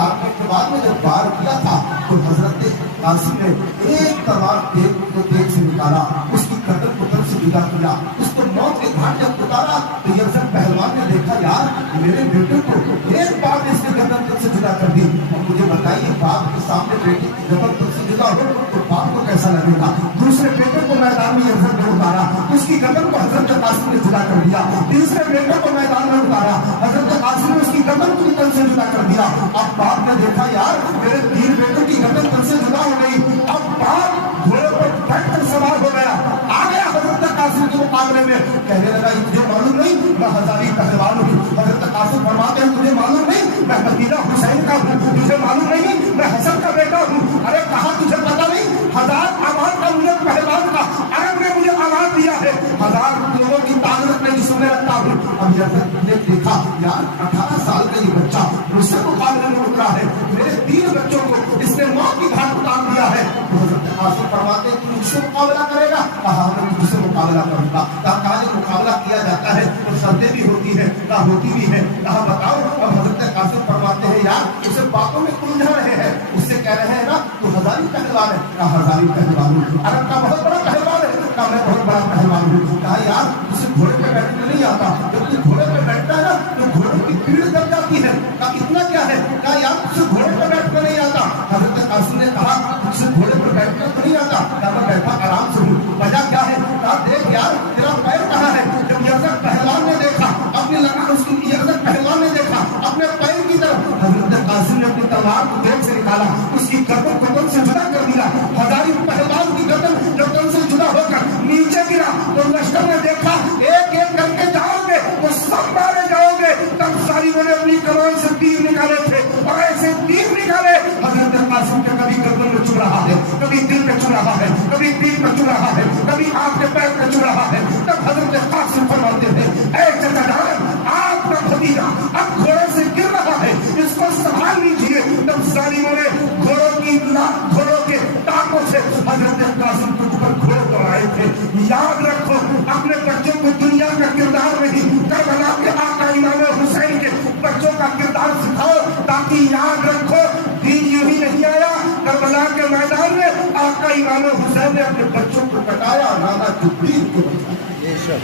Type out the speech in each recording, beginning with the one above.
उतारने के बाद में जब वार किया था तो हजरत कासिम ने एक तलवार तेग से निकाला, उसकी गर्दन को तन से जुदा किया, उसको मौत के घाट जब उतारा तो यफजल पहलवान ने देखा यार मेरे बेटे को एक बार ने इसने गर्दन तन से जुदा कर दी। और मुझे बताइए बाप के सामने बेटे की गर्दन तन से जुदा हो तो बाप को कैसा लगेगा। दूसरे बेटे को मैदान में यफजल ने उतारा, उसकी गर्दन को हजरत कासिम ने जुदा कर दिया। तीसरे बेटे को मैदान में उतारा, हजरत कासिम ने उसकी गर्दन को तन से जुदा कर दिया। अब बाप ने देखा यार मेरे तीन बेटों की गर्दन तन से जुदा हो गई। अब बाप घोड़े पर बैठकर सवार हो गया, आ गया हजरत कासिम के मुकाबले में, कहने लगा तुझे मालूम नहीं मैं हजारी पहलवान हूँ। हजरत कासिम फरमाते हैं तुझे मालूम नहीं मैं भतीजा हुसैन का हूँ, तुझे मालूम नहीं मैं हसन का बेटा हूँ। अरे कहा तुझे पता नहीं हजार आवाज का मुझे पहलवान का अरब ने मुझे आवाज दिया है, हजार लोगों की ताकत में जिसमें रखता हूँ। अब यफजल ने देखा यार 18 साल का ये बच्चा मुझसे मुकाबले में उतरा है, मेरे तीन बच्चों को इसने मौत की घाट उतार दिया है। तो हजरत कासिम फरमाते तू मुझसे मुकाबला करेगा, कहा मैं तुझसे मुकाबला करूंगा। कहा जब मुकाबला किया जाता है तो शर्तें भी होती है, ना होती भी है, कहा बताओ। अब हजरत कासिम फरमाते हैं यार उसे बातों में उलझा रहे हैं, उससे कह रहे हैं ना तू हजारी पहलवान है, कहा हजारी पहलवान हूँ। अरब का बहुत बड़ा पहलवान है, कहा मैं बहुत बड़ा पहलवान हूँ। कहा यार उसे घोड़े पे बैठने नहीं आता, जब तू घोड़े पे बैठता है ना तो घोड़े की पीड़ दब जाती है। कहा इतना क्या है, कहा यार उसे घोड़े पे बैठने नहीं आता। हजरत कासिम ने कहा उसे घोड़े पर बैठने तो नहीं आता, कहा मैं बैठा आराम से हूँ। वजह क्या है, कहा देख यार तेरा पैर कहाँ है। जब यफजल पहलवान ने देखा अपने लगा उसकी यफजल पहलवान ने देखा अपने पैर की तरफ, हजरत कासिम ने अपनी तलवार को तेग से निकाला, उसकी गर्दन को तन से जुदा कर दिया। हजारी पहलवान की गर्दन जब तन से जुदा होकर नीचे गिरा तो लश्कर ने देखा एक एक करके जाओगे तो सब मारे जाओगे। तब सालिमों ने अपनी कमान से तीर निकाले थे और ऐसे तीर निकाले हजरत कासिम के कभी गर्दन में चुभ रहा है, कभी दिल पे चुभ रहा है, कभी पीठ पे चुभ रहा है, कभी आंख के पैर पे चुभ रहा है। तब हजरत कासिम फरमाते थे ऐ चचा जान आपका भतीजा अब घोड़े से गिर रहा है, इसको संभाल लीजिए। तब सालिमों ने घोड़ों के टाकों से हजरत कासिम के ऊपर घोड़े दौड़ाए थे। याद रखो अपने बच्चों को दुनिया का किरदार नहीं करबला के आका इमाम हुसैन के बच्चों का किरदार सिखाओ, ताकि याद रखो दीन यूं ही नहीं आया। करबला के मैदान में आका इमाम हुसैन ने अपने बच्चों को कटाया, नाना जुब्रील को बचाया।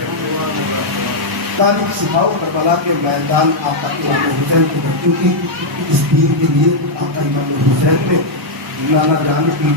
तारीख सिखाओ करबला के मैदान आका इमाम हुसैन के बच्चों की, इस दीन के लिए आका इमाम हुसैन ने नाना जान की